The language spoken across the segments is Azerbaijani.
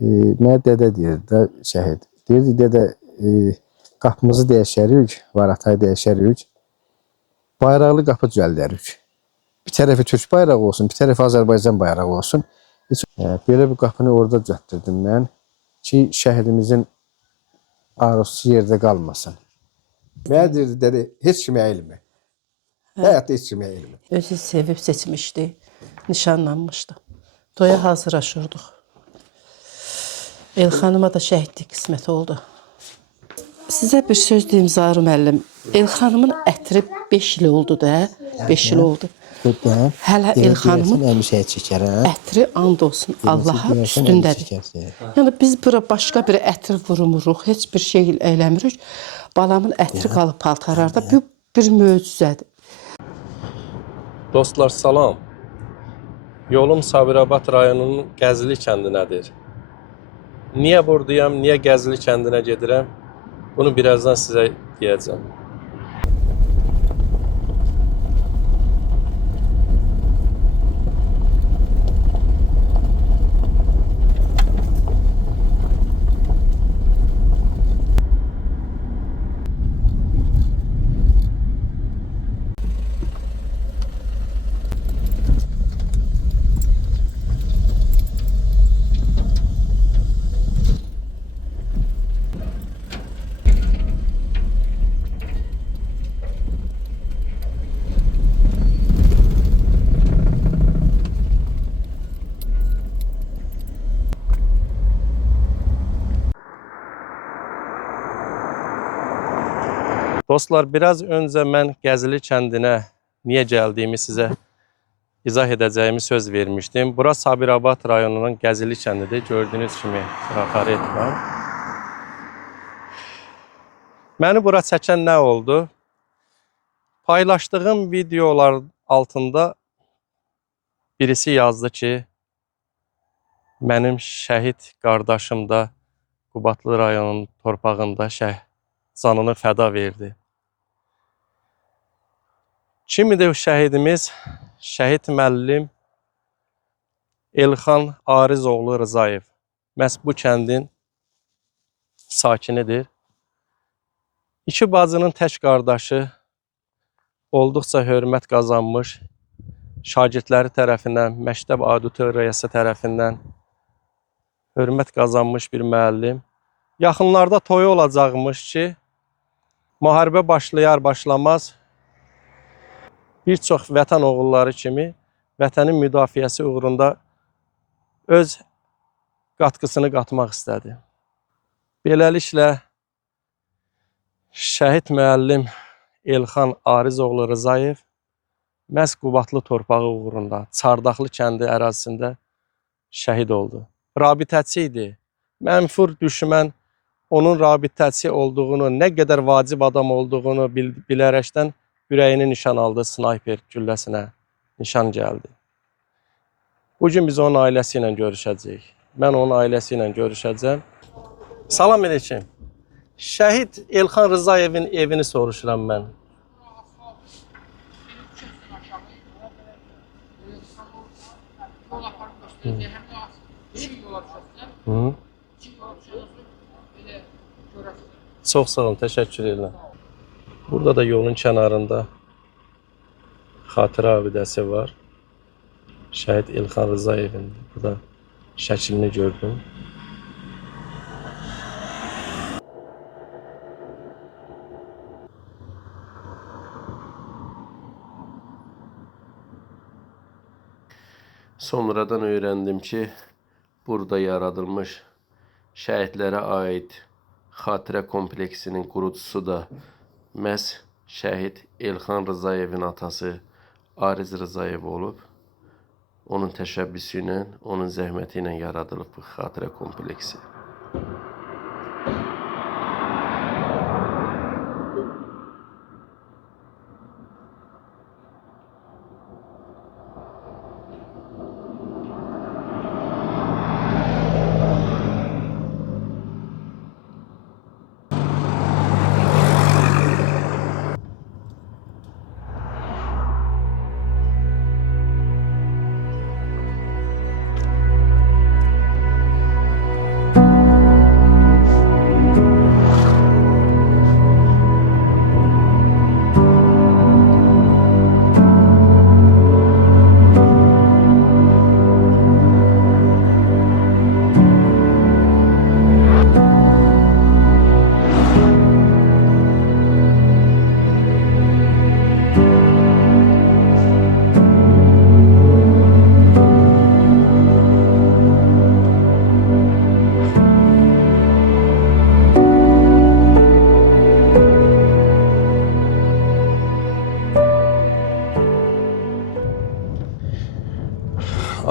Mənə dədə deyirdi də şəhid. Deyirdi dədə qapımızı dəyişərik, Varatayı dəyişərik. Bayraqlı qapı düzəldərik. Bir tərəfi Türk bayrağı olsun, bir tərəfi Azərbaycan bayrağı olsun. Belə bir qapını orada düzəltdirdim mən ki, şəhidimizin arzusu yerdə qalmasın. Mənə deyirdi dədə, heç kimə əyilmə. Həyatda heç kimə əyilmə. Özü sevib seçmişdi, nişanlanmışdı. Toya hazırlaşırdıq. Elxanıma da şəhidlik qismət oldu. Sizə bir söz deyim Zaru müəllim. Elxanımın ətri 5 il oldu da, 5 il oldu. Hələ Elxanımın ətri and olsun Allaha üstündədir. Yəni biz bura başqa bir ətri vurmuruq, heç bir şey eləmirik. Balamın ətri qalıb paltarlarda. Bu bir möcüzədir. Dostlar salam. Yolum Sabirabad rayonunun Gəzili kəndinədir. Niyə buradayam, niyə Gəzili kəndinə gedirəm? Bunu birazdan sizə deyəcəm. Dostlar, biraz öncə mən Gəzili kəndinə niyə gəldiyimi sizə izah edəcəyimi söz vermişdim. Bura Sabirabad rayonunun Gəzili kəndidir. Gördüyünüz kimi trafaret var. Məni bura çəkən nə oldu? Paylaşdığım videolar altında birisi yazdı ki, mənim şəhid qardaşım da Qubadlı rayonunun torpağında canını fəda verdi. Kimidir şəhidimiz? Şəhid müəllim Elxan Arizoğlu Rızayev. Məhz bu kəndin sakinidir. İki bacının tək qardaşı, olduqca hörmət qazanmış, şagirdləri tərəfindən, məktəb auditoriyası tərəfindən hörmət qazanmış bir müəllim. Yaxınlarda toyu olacaqmış ki, müharibə başlayar-başlamaz bir çox vətən oğulları kimi vətənin müdafiəsi uğrunda öz qatqısını qatmaq istədi. Beləliklə, şəhid müəllim Elxan Arizoğlu Rızayev məhz Qubadlı torpağı uğrunda Çardaqlı kəndi ərazisində şəhid oldu. Rabitəçi idi. Mənfur düşmən onun rabitəçi olduğunu, nə qədər vacib adam olduğunu bilərəkdən ürəyini nişan aldı, snayper gülləsinə nişan gəldi. Bugün biz onun ailəsi ilə görüşəcəyik. Mən onun ailəsi ilə görüşəcəm. Salam aleyküm. Şəhid Elxan Rızayevin evini soruşuram mən. Çox sağ olun, təşəkkür edirəm. Burada da yolun kənarında xatirə abidəsi var. Şəhid Elxan Rızayevin burada şəklini gördüm. Sonradan öyrəndim ki, burada yaradılmış şəhidlərə aid xatirə kompleksinin qurucusu da məhz şəhid Elxan Rızayevin atası Ariz Rızayev olub. Onun təşəbbüsü ilə, onun zəhməti ilə yaradılıb bu xatirə kompleksi.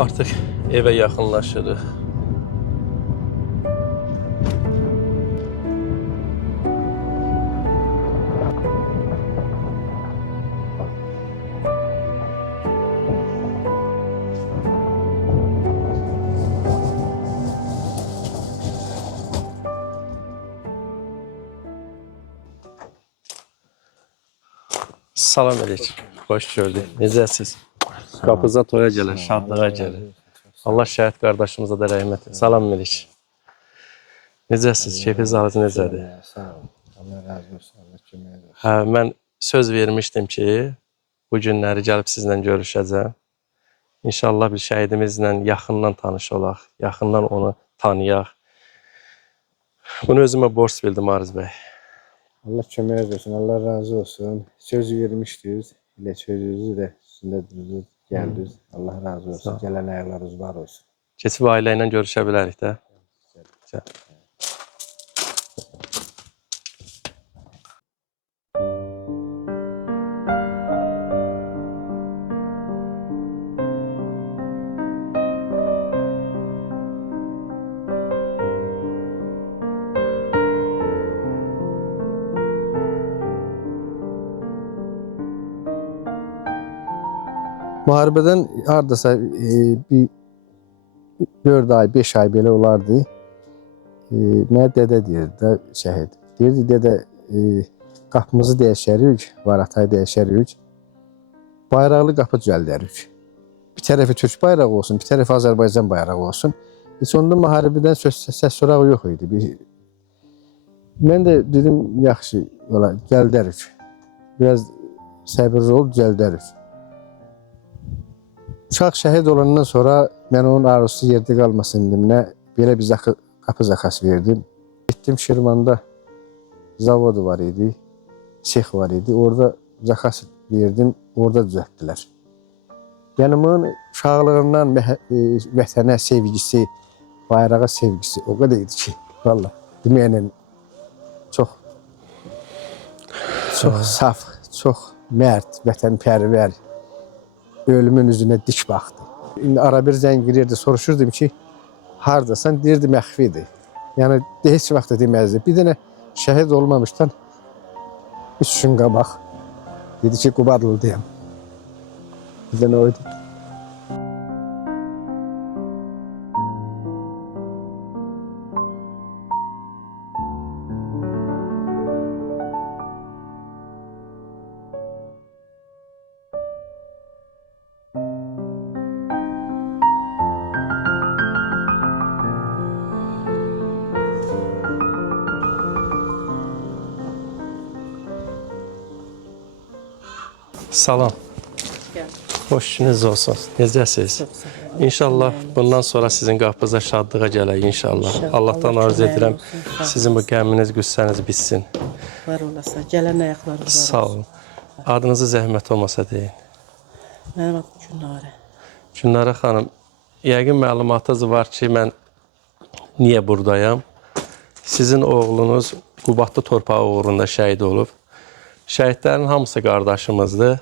Artıq evə yaxınlaşırıq. Salam əleykum. Xoş gördük. Necəsiz? Qapınıza toya gəlir, şadlığa gəlir. Allah şəhid qardaşımıza da rəhmət etsin. Salam əleykum. Necəsiz? Keyfiniz halı necədir? Sağ olun. Allah razı olsun. Allah kömək olsun. Hə, mən söz vermişdim ki, bu günləri gəlib sizlə görüşəcəm. İnşallah bir şəhidimizlə yaxından tanış olaq, yaxından onu tanıyaq. Bunu özümə borc bildim Ariz bəy. Allah kömək olsun. Allah razı olsun. Söz vermişdiniz. Elə sözünüzü də üstündə durduğunuz gəldiniz. Allah razı olsun. Gələn ayaqlarınız var olsun. Keçib ailə ilə görüşə bilərik də. Güzel. Müharibədən hardasa bir 4 ay, 5 ay belə olardı. Mənə dədə deyirdi də şəhid. Deyirdi, dədə qapımızı dəyişərik, Varatayı dəyişərik. Bayraqlı qapı düzəldərik. Bir tərəfi Türk bayrağı olsun, bir tərəfi Azərbaycan bayrağı olsun. Heç onda müharibədən səs soraq yox idi. Mən də dedim, yaxşı, ola, düzəldərik. Biraz səbirli ol, düzəldərik. Uşaq şəhid olandan sonra mən onun arzusu yerdə qalmasın deyə belə bir qapı zakası verdim. Getdim Şirvanda zavodu var idi, sex var idi. Orada zakas verdim, orada düzəltdilər. Yəni bunun uşaqlığından vətənə sevgisi, bayrağa sevgisi o qədər idi ki, vallahi deməyənə çox saf, çox mərd, vətənpərvər. Ölümün üzünə dik baxdı. İndi arabir zəng girirdi, soruşurdum ki, hardasan? Deyirdi, məxfidir. Yəni, heç vaxt da deməzdi. Bir dənə şəhid olmamışdan 3 gün qabaq dedi ki, Qubadlıdayam. Bir dənə oydu. Salam. Xoş gününüz olsun. Necəsiz? İnşallah bundan sonra sizin qapınıza şadlığa gələk inşallah. Allahdan arzu edirəm sizin bu qəminiz, qüssəniz bitsin. Var olasa, gələn ayaqlarınız var olsun. Sağ olun. Adınızı zəhmət olmasa deyin. Mənim adım Günarə. Günlərə xanım, yəqin məlumatınız var ki, mən niyə buradayam? Sizin oğlunuz Qubadlı torpağı uğrunda şəhid olub. Şəhidlərin hamısı qardaşımızdır.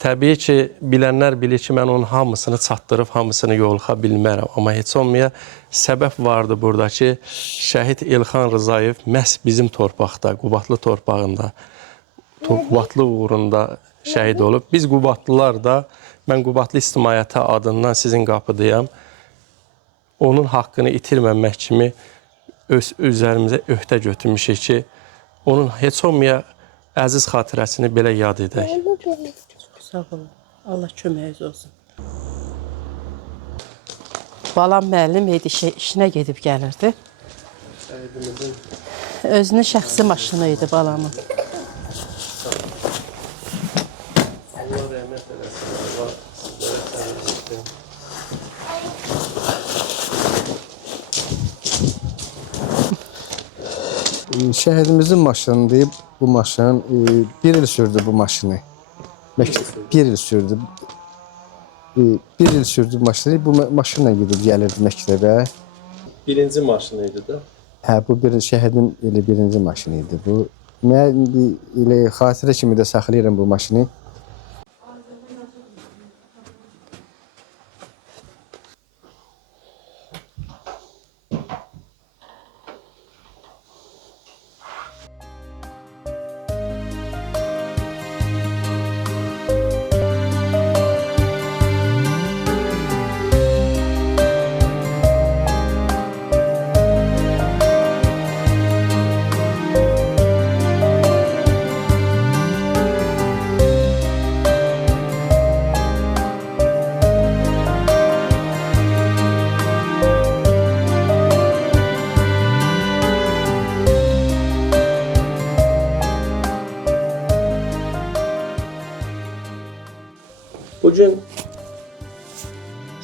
Təbii ki, bilənlər bilir ki, mən onun hamısını çatdırıb, hamısını yoluxa bilmərəm. Amma heç olmaya səbəb vardı burada ki, şəhid İlxan Rzayev məhz bizim torpaqda, Qubadlı torpağında, Qubadlı uğrunda şəhid olub. Biz Qubadlılar da, mən Qubadlı İctimaiyyəti adından sizin qapıdayam. Onun haqqını itirməmək kimi öz üzərimizə öhdə götürmüşük ki, onun heç olmaya əziz xatirəsini belə yad edək. Sağ olun. Allah köməyiniz olsun. Balam müəllim idi, işinə gedib gəlirdi. Özünün şəxsi maşını idi balamın. Allah rəhmət eləsin. Allah sizlərə səbir etsin. Şəhidimizin maşınıdır. Bu maşın 1 il sürdü bu maşını. 1 il sürdü. 1 il sürdü bu maşını. Bu maşınla gedib gəlirdi məktəbə. Birinci maşını idi da. Hə, bu bir şəhidin elə birinci maşını idi bu. Mən elə xatirə kimi də saxlayıram bu maşını.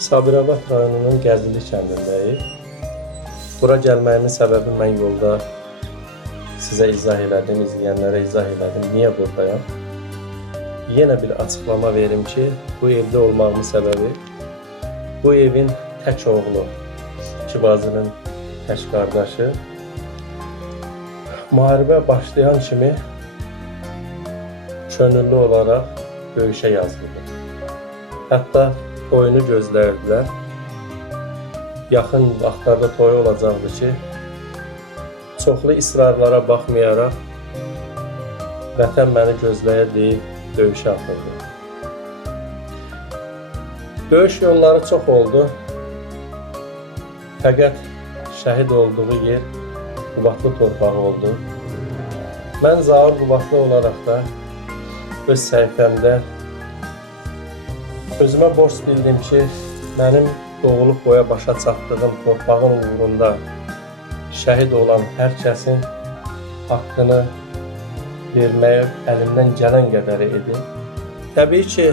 Sabirabad rayonunun Gəzili kəndindəyik. Bura gəlməyimin səbəbi mən yolda sizə izah elədim, izləyənlərə izah elədim. Niyə buradayam? Yenə bir açıqlama verim ki, bu evdə olmağımın səbəbi bu evin tək oğlu, iki bacının tək qardaşı müharibə başlayan kimi könüllü olaraq döyüşə yazıldı. Hətta toyunu gözlərdilər. Yaxın vaxtlarda toyu olacaqdı ki, çoxlu israrlara baxmayaraq vətən məni gözləyə deyib döyüşə atıldı. Döyüş yolları çox oldu. Fəqət şəhid olduğu yer Qubadlı torpağı oldu. Mən Zaur Qubadlı olaraq da öz səhifəmdə özümə borc bildim ki, mənim doğulub boya başa çatdığım torpağın uğrunda şəhid olan hər kəsin haqqını verməyə əlimdən gələn qədəri edim. Təbii ki,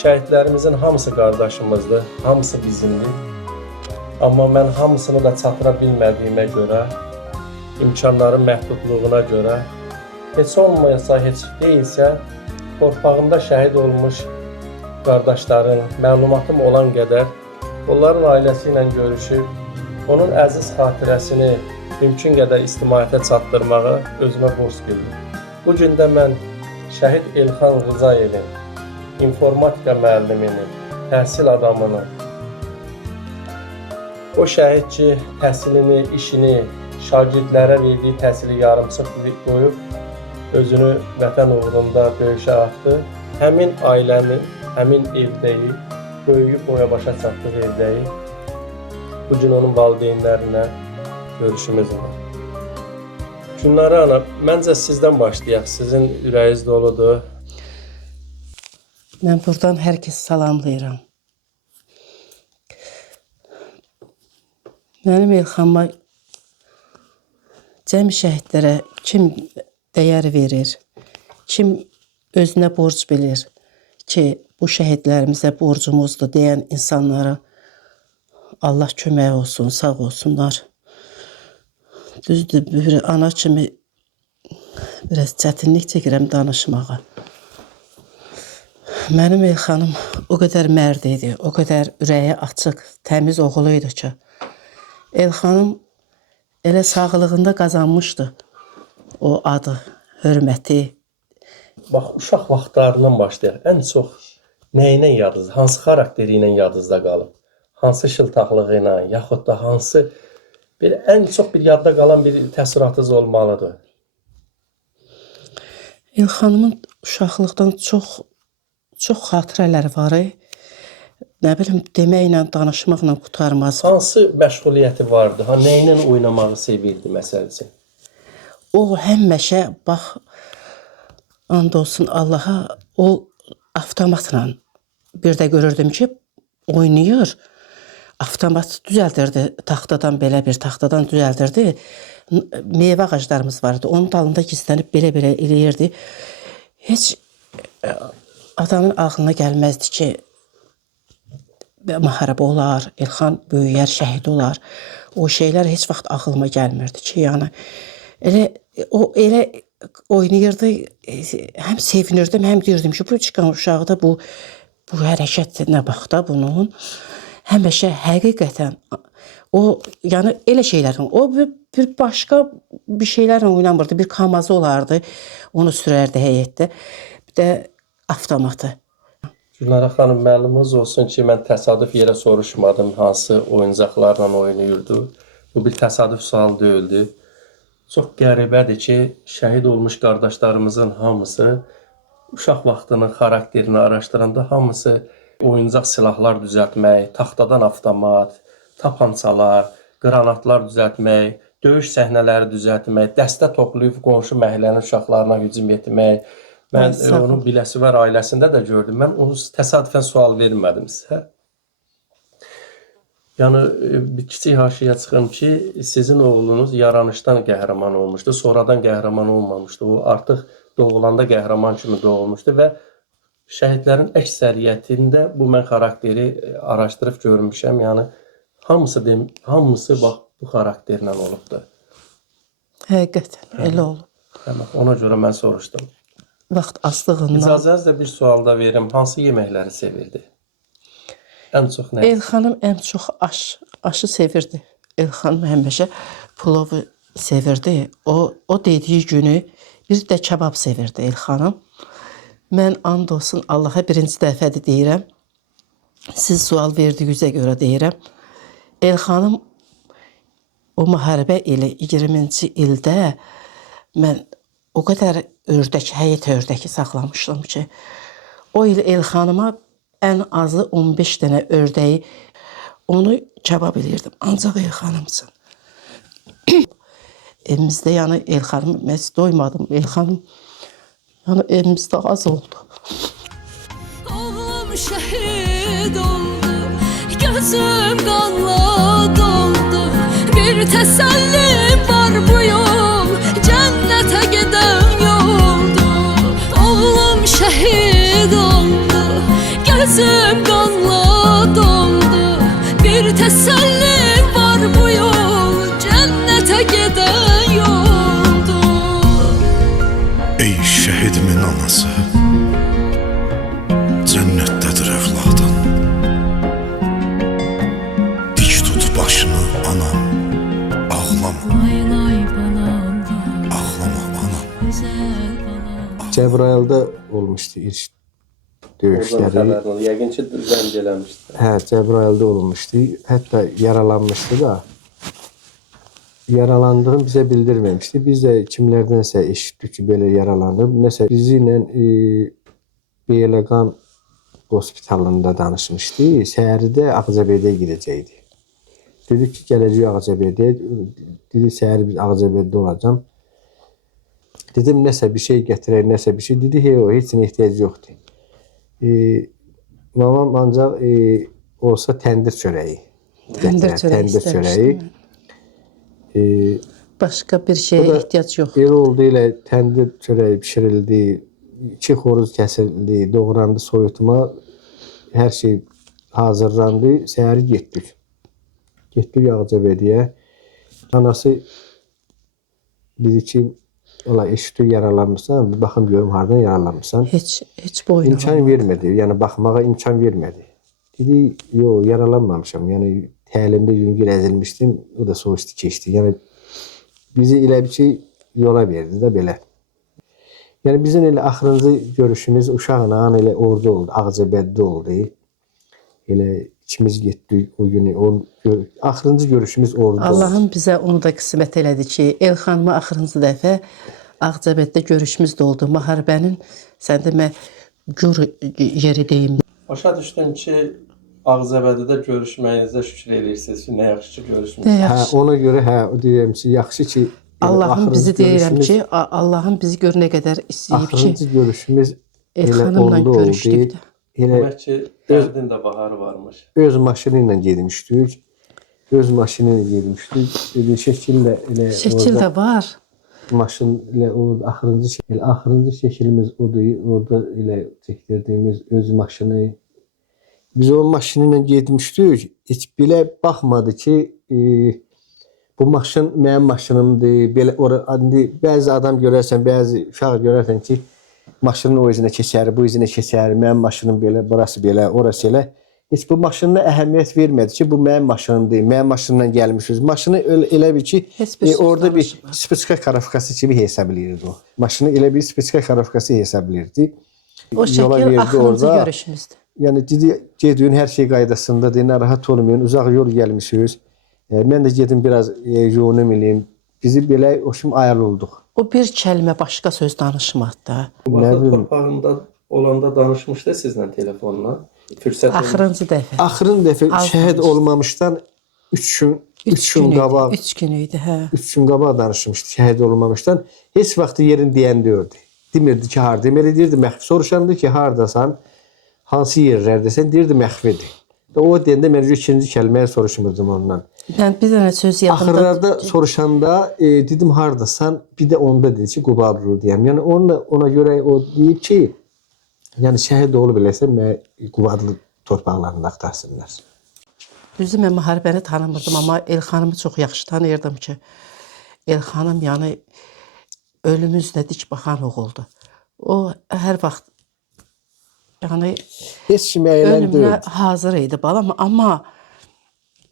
şəhidlərimizin hamısı qardaşımızdır, hamısı bizimdir. Amma mən hamısını da çatıra bilmədiyimə görə, imkanların məhdudluğuna görə, heç olmayasa, heç deyilsə, torpağımda şəhid olmuş qardaşların, məlumatım olan qədər onların ailəsi ilə görüşüb, onun əziz xatirəsini mümkün qədər ictimaiyyətə çatdırmağı özümə borc bildim. Bu gün də mən şəhid Elxan Rızayevin, informatika müəllimini, təhsil adamını, o şəhid ki, təhsilini, işini, şagirdlərə verdiyi təhsili yarımçıq qoyub, özünü vətən uğrunda döyüşə atdı. Həmin ailənin, həmin evdəyi, böyüyüb boya başa çatdığı evdəyi, bu gün onun valideynlərinə görüşümüz var. Günləri ana, məncə sizdən başlayaq, sizin ürəyiniz doludur. Mən buradan hər kəsi salamlayıram. Mənim Elxanıma cəmi şəhidlərə kim dəyər verir, kim özünə borc bilir ki, bu şəhidlərimizə borcumuzdur deyən insanlara Allah kömək olsun, sağ olsunlar. Düzdür, bir ana kimi biraz çətinlik çəkirəm danışmağa. Mənim Elxanım o qədər mərd idi, o qədər ürəyi açıq, təmiz oğlu idi ki, Elxanım elə sağlığında qazanmışdı o adı, hörməti. Bax, uşaq vaxtlarından başlayaq. Ən çox nə ilə yadınızda, hansı xarakteri ilə yadınızda qalıb? Hansı şıltaqlığı ilə, yaxud da hansı ən çox bir yadda qalan bir təəssüratınız olmalıdır? Elxanımın uşaqlıqdan çox xatirələri var. Nə bilim, deməklə, danışmaqla qurtarmaz. Hansı məşğuliyyəti vardı? Nə ilə oynamağı sevirdi məsəl üçün? O həmişə, bax, and olsun Allaha, o avtomatla bir də görürdüm ki, oynayır. Avtomat düzəldirdi, taxtadan belə bir taxtadan düzəldirdi. Meyvə ağaclarımız vardı, onun dalında gizlənib belə-belə eləyirdi. Heç adamın ağlına gəlməzdi ki, müharibə olar, Elxan böyüyər, şəhid olar. O şeylər heç vaxt ağlıma gəlmirdi ki, yəni elə oynayırdı, həm sevinirdim, həm deyirdim ki, bu çıxan uşaqda bu hərəkət nə baxda bunun. Həmişə həqiqətən o, yəni elə şeylərlə, o bir başqa bir şeylərlə oynamırdı. Bir kamazı olardı, onu sürərdi həyətdə. Bir də avtomatı. Gülnara xanım, məlumunuz olsun ki, mən təsadüf yerə soruşmadım hansı oyuncaqlarla oynayırdı. Bu bir təsadüf sual deyildi. Çox qəribədir ki, şəhid olmuş qardaşlarımızın hamısı uşaq vaxtının xarakterini araşdıranda hamısı oyuncaq silahlar düzəltmək, taxtadan avtomat, tapançalar, qranatlar düzəltmək, döyüş səhnələri düzəltmək, dəstə toplayıb qonşu məhəllənin uşaqlarına hücum etmək. Mən onu Biləsivər ailəsində də gördüm. Mən onu təsadüfən sual vermədim sizə. Yəni, bir kiçik haşiyə çıxım ki, sizin oğlunuz yaranışdan qəhrəman olmuşdu, sonradan qəhrəman olmamışdı. O artıq doğulanda qəhrəman kimi doğulmuşdu və şəhidlərin əksəriyyətində bu mən xarakteri araşdırıb görmüşəm. Yəni hamısı bax bu xarakterlə olubdu. Həqiqətən elə olub. Tamam, ona görə mən soruşdum. Vaxt azlığından. İcazənizlə bir sual da verim. Hansı yeməkləri sevirdi? Ən çox nə? Elxanım ən çox aşı sevirdi. Elxanım həmişə plovu sevirdi. O dediyi günü bir də kebab sevirdi Elxanım. Mən and olsun Allaha birinci dəfədir deyirəm. Siz sual verdiyinizə görə deyirəm. Elxanım o müharibə ilə 20-ci ildə mən o qədər həyət ördəki saxlamışdım ki, o il Elxanıma ən azı 15 dənə ördəyi onu kebab eləyirdim. Ancaq Elxanım üçün. Evimizdə yəni Elxanım, mən doymadım. Elxanım yəni evimizdə az oldu. Oğlum şəhid oldu, gözüm qanla doldu. Bir təsəllim var bu yol, cənnətə gedən yoldur. Oğlum şəhid oldu, gözüm qanla doldu. Bir təsəllim var bu yol, cənnətə gedən yoldur. Ey şəhidimin anası, cənnətdədir övladın. Dik tut başını anam, ağlama, ağlama anam. Cəbrayılda olmuşdu ilk döyüşləri. Yəqin ki, zəng eləmişdi. Hə, Cəbrayılda olmuşdu. Hətta yaralanmışdı da. Yaralandığını bizə bildirməmişdi. Biz də kimlərdənsə eşitdik ki, belə yaralanıb. Nəsə bizi ilə Beyləqan hospitalında danışmışdı. Səhəridə Ağcabədiyə gedəcəkdi. Dedi ki, gələcək Ağcabədiyə. Dedi, səhər biz Ağcabədidə olacam. Dedim, nəsə bir şey gətirək, nəsə bir şey. Dedi, heç nə ehtiyac yoxdur. Mamam ancaq olsa təndir çörəyi. Təndir çörəyi başqa bir şeyə ehtiyac yox. El oldu ilə təndir çörəyi bişirildi, 2 xoruz kəsildi, doğrandı soyutma, hər şey hazırlandı, səhəri getdik. Getdik Ağcabədiyə. Anası dedi ki, ola eşitdik yaralanmışsan, bir baxım görüm hardan yaralanmışsan. Heç boyuna. İmkan vermədi, yəni baxmağa imkan vermədi. Dedi, yox, yaralanmamışam, yəni təlimdə yüngül əzilmişdim, o da soğuşdu, keçdi. Yəni bizi elə bir şey yola verdi də belə. Yəni bizim elə axırıncı görüşümüz uşaqla elə orada oldu, Ağcabədidə oldu. Elə ikimiz getdik o günü, axırıncı görüşümüz orada oldu. Allahım bizə onu da qismət elədi ki, Elxanıma axırıncı dəfə Ağcabədidə görüşümüz də oldu. Müharibənin sən demə gür yeri deyim. Başa düşdüm ki, Ağcabədidə görüşməyinizdə şükür edirsiniz ki, nə yaxşı ki görüşmüşsünüz. Hə, ona görə deyirəm ki, yaxşı ki Allahım bizi deyirəm ki, Allahım bizi gör nə qədər istəyib ki, axırıncı görüşümüz elə Elxanımla oldu. görüşdük. Demək ki, dərdin də baharı varmış. Öz maşını ilə gedmişdik. Öz maşını ilə gedmişdik. Şəkil də elə Şəkil də var. maşın ilə o axırıncı şəkilimiz odur. Orada elə çəkdirdiyimiz öz maşını. Biz o maşını ilə getmişdik. Heç belə baxmadı ki, bu maşın mənim maşınımdır. Belə bəzi adam görərsən, bəzi uşaq görərsən ki, maşının o izinə keçər, bu izinə keçər. Mənim maşınım belə, burası belə, orası elə. Heç bu maşınına əhəmiyyət vermədi ki, bu mənim maşınımdır. Mənim maşınla gəlmişiz. Maşını elə bir ki, orada bir spesifika karafikası kimi hesab eləyirdi o. Maşını elə bir spesifika karafikası hesab eləyirdi. O şəkil axırıncı görüşümüzdür. Yəni dedi, gedin hər şey qaydasındadır, narahat olmayın, uzaq yol gəlmişsiniz. Mən də gedim biraz yoğunum eləyim. Bizi belə hoşum ayar olduq. O bir kəlmə başqa söz danışmadı da. Vaxtı torpağında olanda danışmışdı sizlə telefonla. Fürsət Axırıncı dəfə. Axırıncı dəfə şəhid olmamışdan 3 gün qabaq. 3 gün idi, hə. 3 gün qabaq danışmışdı şəhid olmamışdan. Heç vaxt yerin deyən deyirdi. Demirdi ki, harda. Deməli deyirdi, məxfi soruşandı ki, hardasan, hansı yerlərdəsən, deyirdi, məxfidir. O deyəndə mən ikinci kəlməyə soruşmurdum ondan. Mən bir dənə söz yadımda. Axırlarda soruşanda dedim, hardasan, bir də onda dedi ki, Qubadlı deyəm. Yəni ona görə o deyib ki, Yəni şəhid olub eləsə Qubadlı torpaqlarında axtarsınlar. Düzdür, mən müharibəni tanımırdım, amma Elxanımı çox yaxşı tanıyırdım ki, Elxanım yəni ölümüzlə dik baxan oğuldu. O hər vaxt yəni Heç kimi əyləndirdi. ölümünə hazır idi balam, amma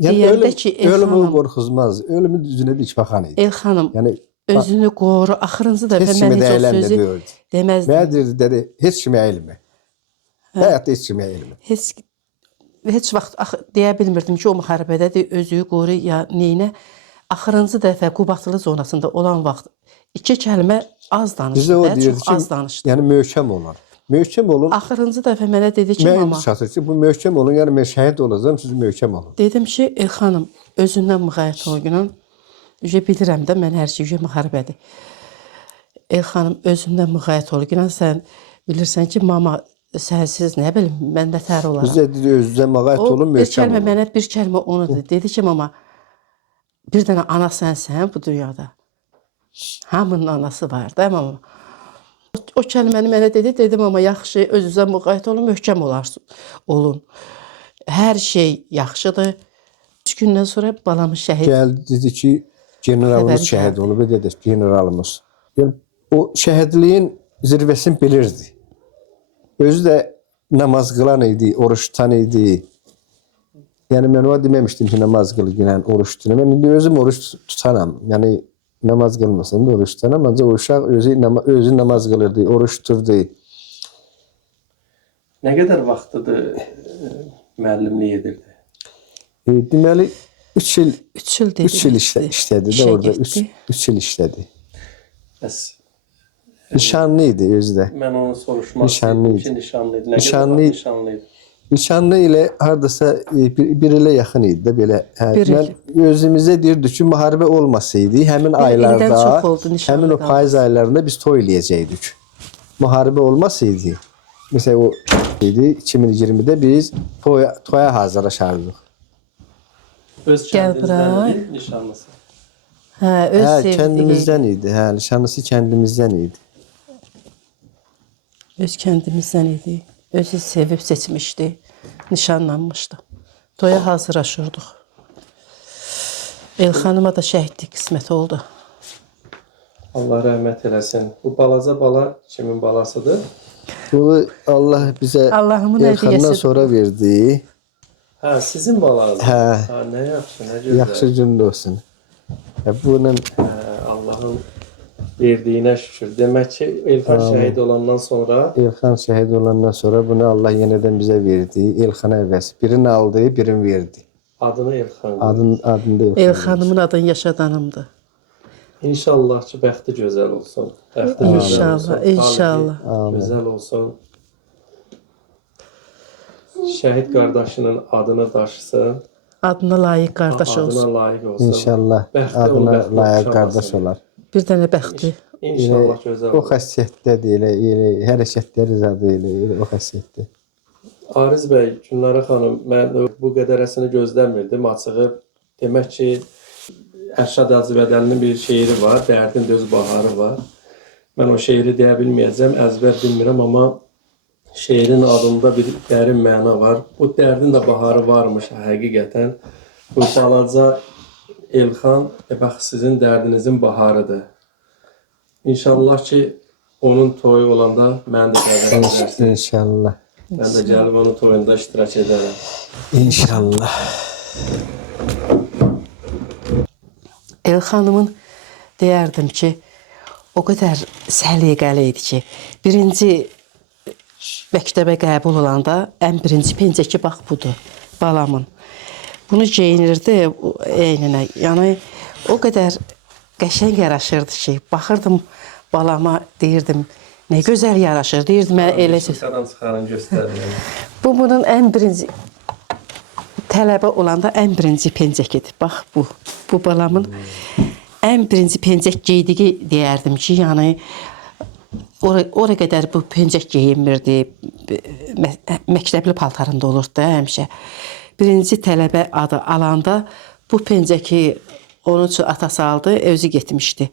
Yəni deyəndə ki, ölümü Elxanım, qorxuzmaz, ölümün düzünə dik baxan idi. Elxanım Yəni özünü qoru, axırıncı dəfə heç mən kimi də heç o sözü əyləndirdi. deməzdim. Mənə dedi, heç kimi əyilmə. Həyatda heç kimi əyilmə. Heç vaxt deyə bilmirdim ki, o müharibədədir, özünü qoru ya neynə. Axırıncı dəfə Qubadlı zonasında olan vaxt iki kəlmə az Bizə o danışdı, deyirdi çox ki, az danışdı. yəni möhkəm olun. Möhkəm olun. Axırıncı dəfə mənə dedi ki, Mən mama, indi çatır ki, bu möhkəm olun, yəni mən şəhid olacağam, siz möhkəm olun. dedim ki, Elxanım, özündən müğayət ol günün. Bilirəm də, mən hər şey müharibədir. Elxanım, özündən müğayət ol günün. Sən bilirsən ki, mama, sənsiz nə bilim, mən də tər olaram. Bizə dedi, özünüzə müğayət O olun, bir möhkəm kəlmə olun. mənə bir kəlmə onu dedi. Dedi ki, mama, bir dənə ana sənsən bu dünyada. Hamının anası var da, mama. O kəlməni mənə dedi, dedim amma yaxşı, özünüzə müğayət olun, möhkəm olun. Hər şey yaxşıdır. 3 gündən sonra balamı şəhid. Gəldi dedi ki, generalımız Xəbəri şəhid gəldi. olub, dedi, generalımız. Yəni o şəhidliyin zirvəsini bilirdi. Özü də namaz qılan idi, oruç tutan idi. Yəni mən ona deməmişdim ki, namaz qılın, oruç tutun. Mən indi özüm oruç tutanam. Yəni namaz qılmasam da oruç tutanam, ancaq o uşaq özü namaz qılırdı, oruç tuturdu. Nə qədər vaxtıdır müəllimlik edirdi? Deməli 3 il 3 il dedi. 3 il işlədi də İşə orada. getdi. 3 il işlədi. Bəs Nişanlı idi özü də. mən onu soruşmaq Nişanlı istəyirdim ki, idi. nişanlı idi. Nə Nişanlı qədər idi. vaxt nişanlı idi? Nişanlı ilə hardasa bir ilə yaxın idi də belə. Bir il. Mən özümüzə deyirdik ki, müharibə olmasaydı, həmin ildən aylarda, çox oldu nişanlı həmin o qalması. payız aylarında biz toy eləyəcəkdik. Müharibə olmasaydı, məsələn o idi 2020-də biz toya hazırlaşardıq. Öz Gəl bura. kəndinizdən idi nişanlısı. Hə, öz sevdiyi, Kəndimizdən idi. Hə, nişanlısı kəndimizdən idi. öz kəndimizdən idi. Özü sevib seçmişdi, nişanlanmışdı. Toya hazırlaşırdıq. Elxanıma da şəhidlik qismət oldu. Allah rəhmət eləsin. Bu balaca bala kimin balasıdır? Bu Allah bizə Allahımın Elxandan hədiyyəsi. sonra verdi. Hə, sizin balanız. Hə. Ha, nə yaxşı, nə gözəl. Yaxşı gün olsun. Bunun Allahın verdiyinə şükür. Demək ki, Elxan şəhid olandan sonra Elxan şəhid olandan sonra bunu Allah yenidən bizə verdi. Elxan əvəzi. Birini aldı, birini verdi. adını Elxan qoydu. Adında Elxan. Elxanımın adını yaşadanımdır. İnşallah ki, bəxti gözəl olsun. Bəxti gözəl İnşallah, olsun. inşallah. Talibi gözəl olsun. Şəhid qardaşının adını daşısın. Adına layiq qardaş olsun. Adına layiq olsun. İnşallah Bəxti adına onun bəxtinə layiq oxşamasın. qardaş olar. Bir dənə bəxti. İnşallah gözəl O olur. xəssiyyətdədir, elə hərəkətləri zadı elə o xəssiyyətdir. Ariz bəy, Günlara xanım, mən bu qədərəsini gözləmirdim. Açığı demək ki, Ərşad Hacıbədəlinin bir şeiri var, Dərdin Döz Baharı var. Mən o şeiri deyə bilməyəcəm, əzbər bilmirəm, amma şeirin adında bir dərin məna var. Bu dərdin də baharı varmış həqiqətən. Bu balaca Elxan, bax sizin dərdinizin baharıdır. İnşallah ki, onun toyu olanda mən də gəlirəm edərsin. İnşallah. Mən də gəlib onun toyunda iştirak edərəm. İnşallah. Elxanımın deyərdim ki, o qədər səliqəli idi ki, birinci məktəbə qəbul olanda ən birinci pencəki bax budur, balamın. Bunu geyinirdi eyninə. Yəni o qədər qəşəng yaraşırdı ki, baxırdım balama, deyirdim, nə gözəl yaraşır. Deyirdim, mən elə Şıxadan çıxarın göstərin. bu bunun ən birinci tələbə olanda ən birinci pencəkidir. Bax bu. Bu balamın ən birinci pencək geydiyi deyərdim ki, yəni ora qədər bu pencək geyinmirdi. Məktəbli paltarında olurdu da həmişə. Birinci tələbə adı alanda bu pencəki onun üçün atası aldı, özü getmişdi.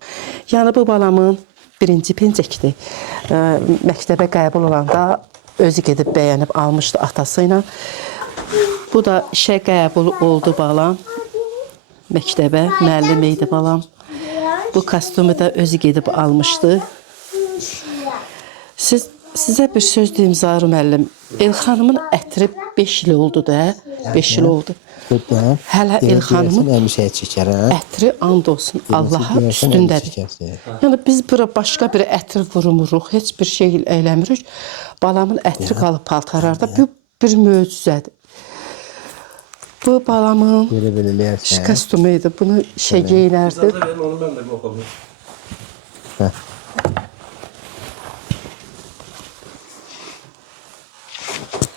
Yəni bu balamın birinci pencəkdir. Məktəbə qəbul olanda özü gedib bəyənib almışdı atası ilə. Bu da işə qəbul oldu balam. Məktəbə, müəllim idi balam. Bu kostyumu da özü gedib almışdı. Sizə bir söz deyim Zaur müəllim. Elxanımın ətri 5 il oldu da, 5 il oldu. Hələ Elxanımın əmişəyə çəkər, hə? ətri and olsun Allaha üstündədir. Yəni biz bura başqa bir ətr vurmuruq, heç bir şey eləmirik. Balamın ətri qalıb paltarlarda. Bu bir möcüzədir. Bu balamın kostyumu idi. Bunu geyinərdi. Onu mən də qoxalayım.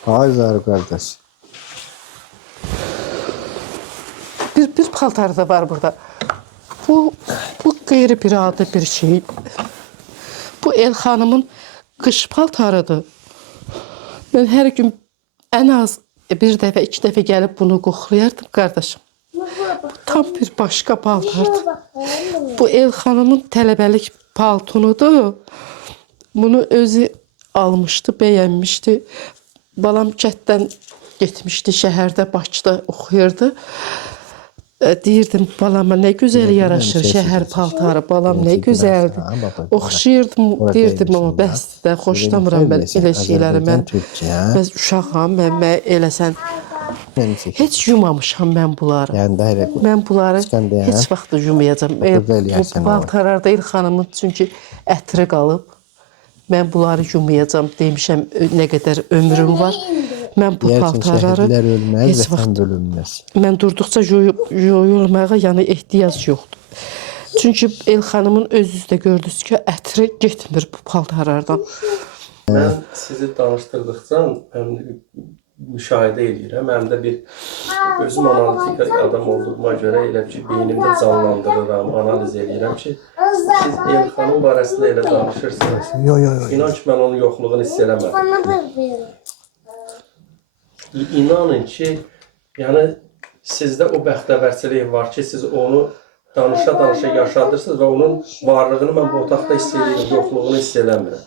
Ay Zaur qardaş. Bir paltar da var burada. Bu qeyri bir adi bir şey. Bu Elxanımın qış paltarıdır. Mən hər gün ən az bir dəfə, 2 dəfə gəlib bunu qoxlayardım qardaşım. Bu tam bir başqa paltardır. Bu Elxanımın tələbəlik paltonudur. Bunu özü almışdı, bəyənmişdi. Balam kətdən getmişdi, şəhərdə, Bakıda oxuyurdu. Deyirdim, balama nə gözəl yaraşır şəhər paltarı, balam nə gözəldir. Oxşayırdım, deyirdim, amma bəsdir də, xoşlamıram mən elə şeyləri. Mən uşağam, mən eləsən, heç yumamışam mən bunları. Mən bunları heç vaxt yumayacam. Bu paltarlarda Elxanımın çünki ətri qalıb. Mən bunları yumayacam, demişəm, nə qədər ömrüm var. Mən bu paltarları heç vaxt mən durduqca yoyulmağa yəni ehtiyac yoxdur. Çünki Elxanımın özünüzdə gördünüz ki, ətri getmir bu paltarlardan. Mən sizi danışdırdıqca müşahidə edirəm. Həm də bir özüm analitik adam olduğuma görə elə ki, beynimdə canlandırıram, analiz edirəm ki, siz Elxanın barəsində elə danışırsınız. İnan ki, mən onun yoxluğunu hiss eləmədim. İnanın ki, yəni sizdə o bəxtəvərçilik var ki, siz onu danışa-danışa yaşadırsınız və onun varlığını mən bu otaqda hiss edirəm, yoxluğunu hiss eləmirəm.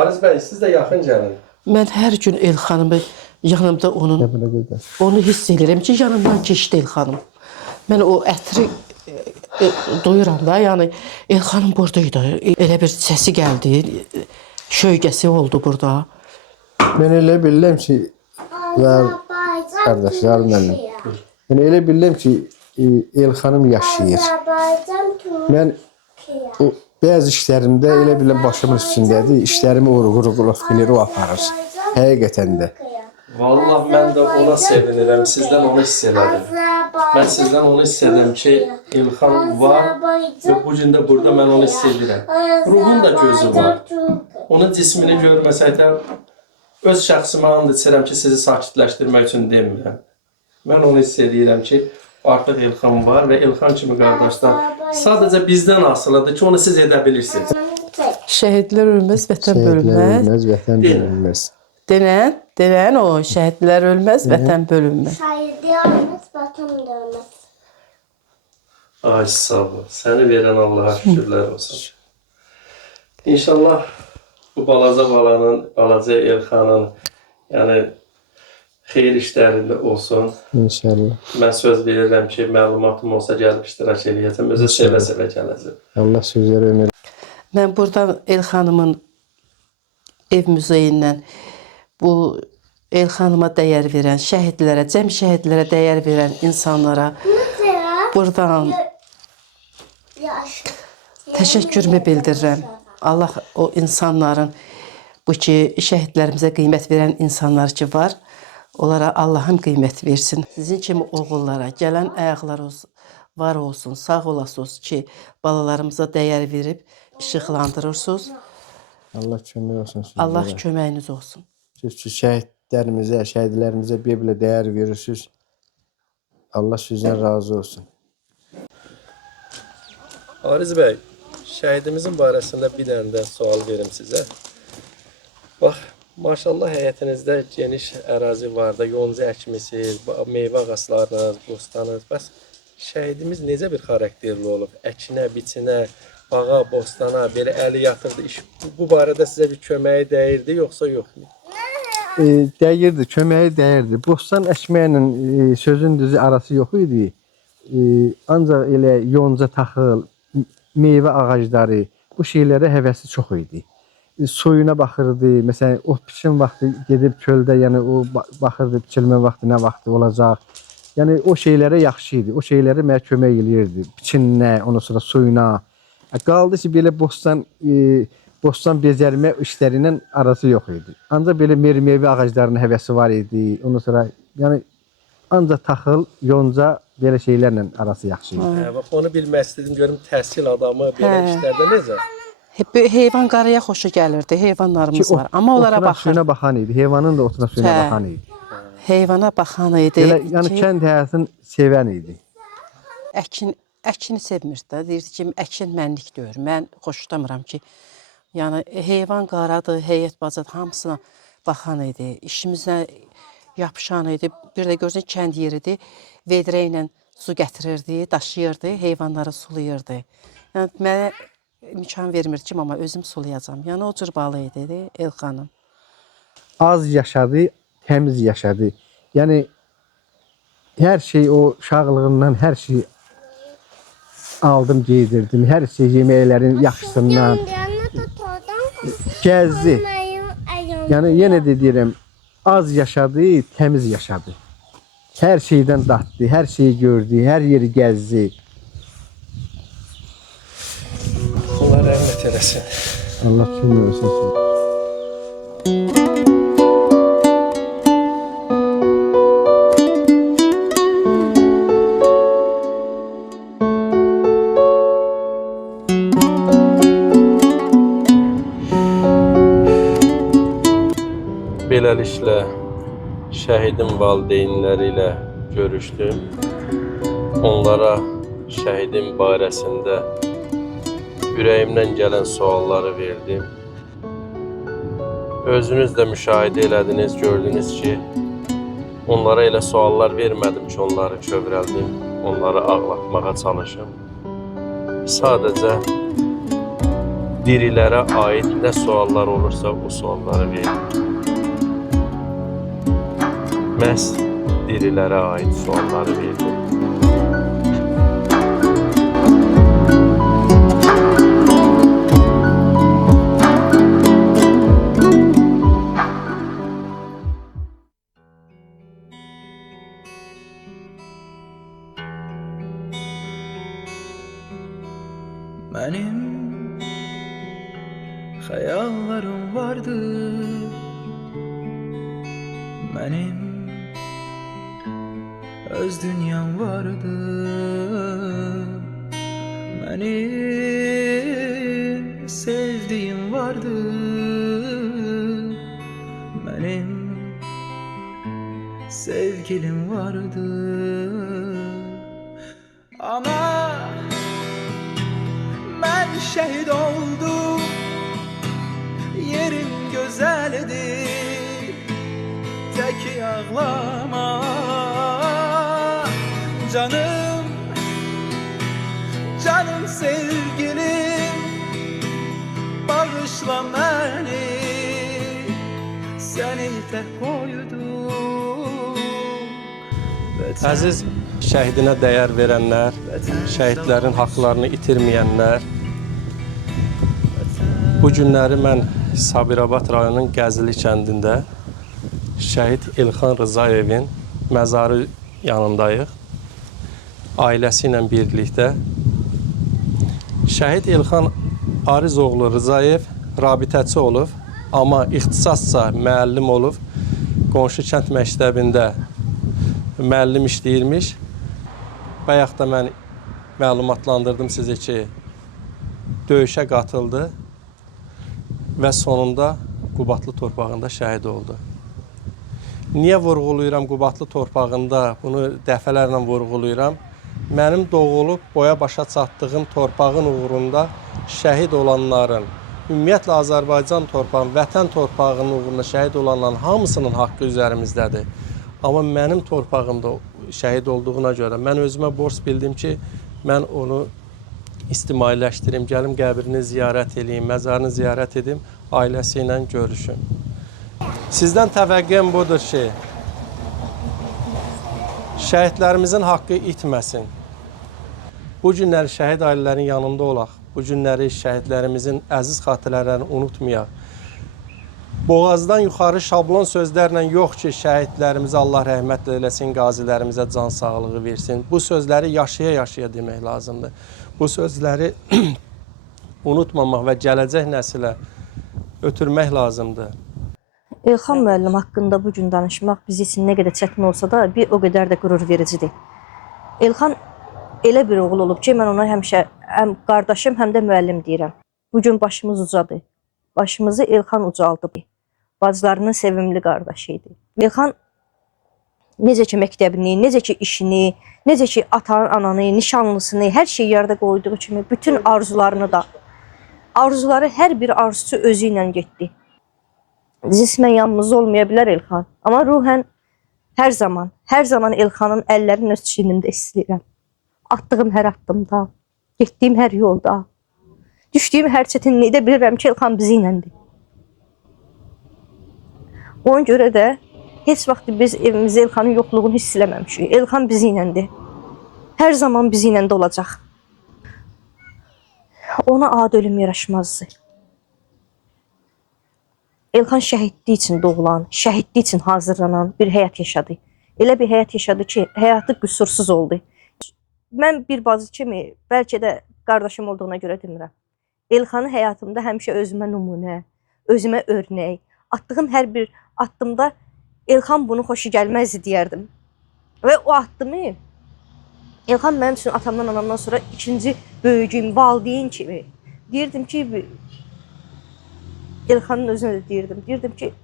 Ariz bəy, siz də yaxın gəlin. Mən hər gün Elxanımı yanımda onu hiss edirəm ki, yanımdan keçdi Elxanım. Mən o ətri duyuram da, yəni Elxanım buradaydı, elə bir səsi gəldi, şöygəsi oldu burada. Mən elə bilirəm ki, qardaşlar mənim. Yəni elə bilirəm ki, Elxanım yaşayır. Mən bəzi işlərimdə elə bilirəm başımın üstündədir. İşlərimi o aparır. Həqiqətən də. Vallahi mən də ona sevinirəm. Sizdən onu hiss elədim. Mən sizdən onu hiss edirəm ki, Elxan var və bu gün də burada mən onu hiss edirəm. Ruhun da gözü var. Onun cismini görməsək də öz şəxsimə and içirəm ki, sizi sakitləşdirmək üçün demirəm. Mən onu hiss edirəm ki, artıq Elxan var və Elxan kimi qardaşlar sadəcə bizdən asılıdır ki, onu siz edə bilirsiniz. Şəhidlər ölməz, vətən bölünməz. Vətən bölünməz. Denən o, şəhidlər ölməz, vətən bölünməz. Şəhidlər ölməz, vətən bölünməz. Ay sağ ol. Səni verən Allaha şükürlər olsun. İnşallah bu balaca balanın, balaca Elxanın, yəni xeyir işlərində olsun. İnşallah. Mən söz verirəm ki, məlumatım olsa gəlib iştirak edəcəm. Özü sevə-sevə gələcəm. Allah sözləri ömür. Mən buradan Elxanımın ev muzeyindən bu Elxanıma dəyər verən şəhidlərə, cəm şəhidlərə dəyər verən insanlara buradan təşəkkürümü bildirirəm. Allah o insanların, bu ki şəhidlərimizə qiymət verən insanlar ki var, onlara Allahım qiymət versin. Sizin kimi oğullara gələn ayaqlar var olsun, sağ olasınız ki balalarımıza dəyər verib işıqlandırırsınız. Allah kömək olsun. Allah köməyiniz olsun. Siz şəhidlərimizə, şəhidlərimizə belə dəyər verirsiniz. Allah sizdən razı olsun. Ariz bəy, şəhidimizin barəsində bir dənə də sual verim sizə. Bax, maşallah həyətinizdə geniş ərazi var da, yonca əkmisiniz, meyvə ağaclarınız, bostanınız. Bəs şəhidimiz necə bir xarakterli olub? Əkinə, biçinə, bağa, bostana belə əli yatırdı. Bu barədə sizə bir köməyi dəyirdi, yoxsa yoxmu? Dəyirdi, köməyi dəyirdi. Bostan əkməklə sözün düzü arası yox idi. Ancaq elə yonca taxıl, meyvə ağacları, bu şeylərə həvəsi çox idi. Suyuna baxırdı. Məsələn, o biçim vaxtı gedib çöldə, yəni o baxırdı biçilmə vaxtı nə vaxtı olacaq. Yəni o şeylərə yaxşı idi. O şeylərə mənə kömək eləyirdi. Biçinə, ondan sonra suyuna. Qaldı ki, belə bostan becərmə işlərindən arası yox idi. Ancaq belə meyvə ağaclarının həvəsi var idi. Ondan sonra yəni ancaq taxıl, yonca belə şeylərlə arası yaxşı idi. Bax onu bilmək istədim, görüm təhsil adamı belə işlərdə necə? Heyvan qaraya xoşu gəlirdi, heyvanlarımız var. Amma onlara otuna, baxır. suyuna baxan idi. Heyvanın da otuna suyuna baxan idi. Heyvana baxan idi. Elə, yəni kənd həyatını sevən idi. Əkini sevmirdi də. Deyirdi ki, əkin mənlik deyir. Mən xoşlamıram ki, yəni heyvan qaradır, heyət bacadır, hamısına baxan idi. İşimizlə yapışan idi. Bir də görsən kənd yeridir. Vedrə ilə su gətirirdi, daşıyırdı, heyvanları sulayırdı. Yəni mənə imkan vermir ki, amma özüm sulayacağam. Yəni o cür balı idi Elxanım. Az yaşadı, təmiz yaşadı. Yəni hər şey o uşaqlığından hər şey aldım, geydirdim. Hər şey yeməklərin yaxşısından gəzdi. Yəni yenə də deyirəm, az yaşadı, təmiz yaşadı. Hər şeydən daddı, hər şeyi gördü, hər yeri gəzdi. Allah rəhmət eləsin. Allah kimi olsun. Beləliklə şəhidin valideynləri ilə görüşdüm. Onlara şəhidin barəsində ürəyimdən gələn sualları verdim. Özünüz də müşahidə elədiniz, gördünüz ki, onlara elə suallar vermədim ki, onları kövrəldim, onları ağlatmağa çalışım. Sadəcə dirilərə aid nə suallar olursa, o sualları verdim. Məhz dirilərə aid sualları verdim. Benim hayallerim vardı, benim öz dünyam vardı, benim sevdiğim vardı, benim sevgilim vardı. Ama ben şehit oldum, yerim güzeldir, tek ağlama canım, canım sevgilim, bağışla beni, seni tek koydum. Əziz şəhidinə dəyər verənlər, şəhidlərin haqlarını itirməyənlər, bu günləri mən Sabirabad rayonunun Gəzili kəndində şəhid İlxan Rızayevin məzarı yanındayıq. Ailəsi ilə birlikdə. Şəhid İlxan Arizoğlu Rızayev rabitəçi olub, amma ixtisasca müəllim olub. Qonşu kənd məktəbində müəllim işləyirmiş. Bayaq da mən məlumatlandırdım sizi ki, döyüşə qatıldı və sonunda Qubadlı torpağında şəhid oldu. Niyə vurğulayıram Qubadlı torpağında, bunu dəfələrlə vurğulayıram? Mənim doğulub boya başa çatdığım torpağın uğrunda şəhid olanların, ümumiyyətlə Azərbaycan torpağının, vətən torpağının uğrunda şəhid olanların hamısının haqqı üzərimizdədir. Amma mənim torpağımda şəhid olduğuna görə mən özümə borc bildim ki, mən onu ictimailəşdirim, gəlim qəbrini ziyarət edeyim, məzarını ziyarət edim, ailəsi ilə görüşüm. Sizdən təvəqqəm budur ki, şəhidlərimizin haqqı itməsin. Bu günləri şəhid ailələrin yanında olaq, bu günləri şəhidlərimizin əziz xatirələrini unutmayaq. Boğazdan yuxarı şablon sözlərlə yox ki, şəhidlərimizə Allah rəhmət eləsin, qazilərimizə can sağlığı versin. Bu sözləri yaşaya-yaşaya demək lazımdır. Bu sözləri unutmamaq və gələcək nəsilə ötürmək lazımdır. Elxan müəllim haqqında bu gün danışmaq biz üçün nə qədər çətin olsa da bir o qədər də qürur vericidir. Elxan elə bir oğul olub ki, mən ona həmişə həm qardaşım, həm də müəllim deyirəm. Bu gün başımız ucadır. Başımızı Elxan ucaldı. Bacılarının sevimli qardaşı idi. Elxan necə ki məktəbini, necə ki işini, necə ki atanı, ananı, nişanlısını, hər şeyi yerdə qoyduğu kimi bütün arzularını da, arzuları hər bir arzusu özü ilə getdi. Cismən yanımızda olmaya bilər Elxan. Amma ruhən hər zaman Elxanın əllərinin öz çiynimdə istəyirəm. Atdığım hər addımda, getdiyim hər yolda, düşdüyüm hər çətinlikdə bilirəm ki, Elxan bizi iləndir. Ona görə də heç vaxt biz evimizdə Elxanın yoxluğunu hiss eləməmişik. Elxan bizi iləndir. Hər zaman bizi iləndə olacaq. Ona ad ölüm yaraşmazdı. Elxan şəhidlik üçün doğulan, şəhidlik üçün hazırlanan bir həyat yaşadı. Elə bir həyat yaşadı ki, həyatı qüsursuz oldu. Mən bir bacı kimi, bəlkə də qardaşım olduğuna görə demirəm. Elxanı həyatımda həmişə özümə nümunə, özümə örnək, atdığım hər bir addımda Elxan bunu xoşu gəlməzdi deyərdim. Və o addımı Elxan mənim üçün atamdan, anamdan sonra ikinci böyücüyüm, valideyn kimi. Deyirdim ki, Elxanın özünə də deyirdim. Deyirdim ki,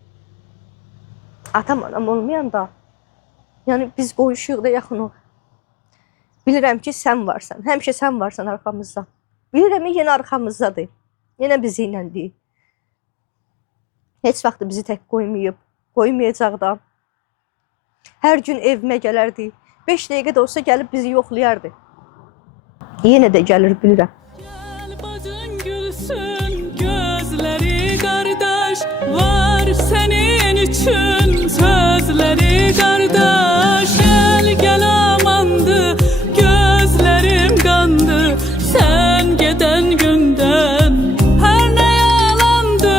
atam, anam olmayanda, yəni biz qoyuşuq da yaxınıq. Bilirəm ki, sən varsan, həmişə sən varsan arxamızda. Bilirəm ki, yenə arxamızdadır, yenə bizi iləndir. Heç vaxt bizi tək qoymayıb, qoymayacaq da. Hər gün evimə gələrdi, 5 dəqiqə də olsa gəlib bizi yoxlayardı. Yenə də gəlir, bilirəm. Gel bacın gülsün, gözleri kardeş, var senin için sözleri kardeş. Gel gel amandı, gözlerim kandı, sen giden günden her ne yalandı.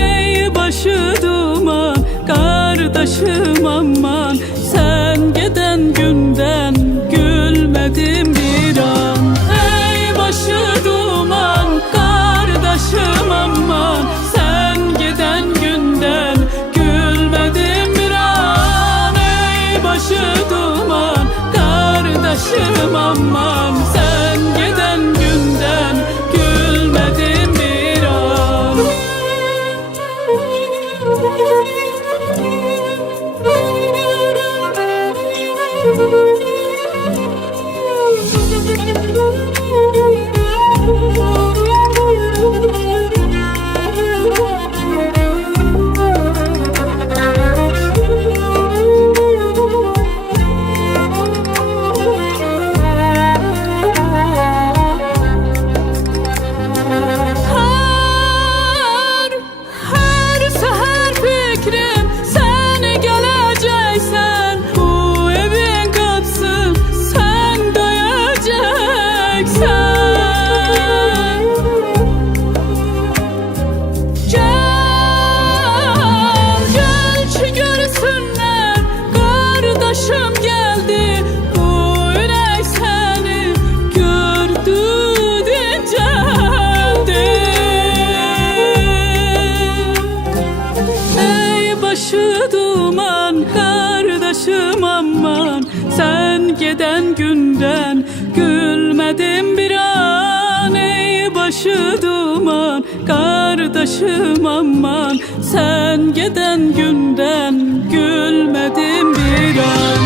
Ey başı duman, kardeşim aman, sen giden günden gülmedim bir an. Ey başı duman, kardeşim aman, sen giden günden gülmedim bir an. Ey başı duman, kardeşim aman, sen giden günden gülmedim bir an. Her seher fikrim sen geleceksen, bu evin kapısı sen döyeceksen. Gel ki görsünler, kardeşim geldi, bu ürek seni gördü dinceldi. Ey başı duman, kardeşim aman, sen giden günden gülmedim bir an. Ey başı duman, kardeşim aman, sen giden günden gülmedim bir an.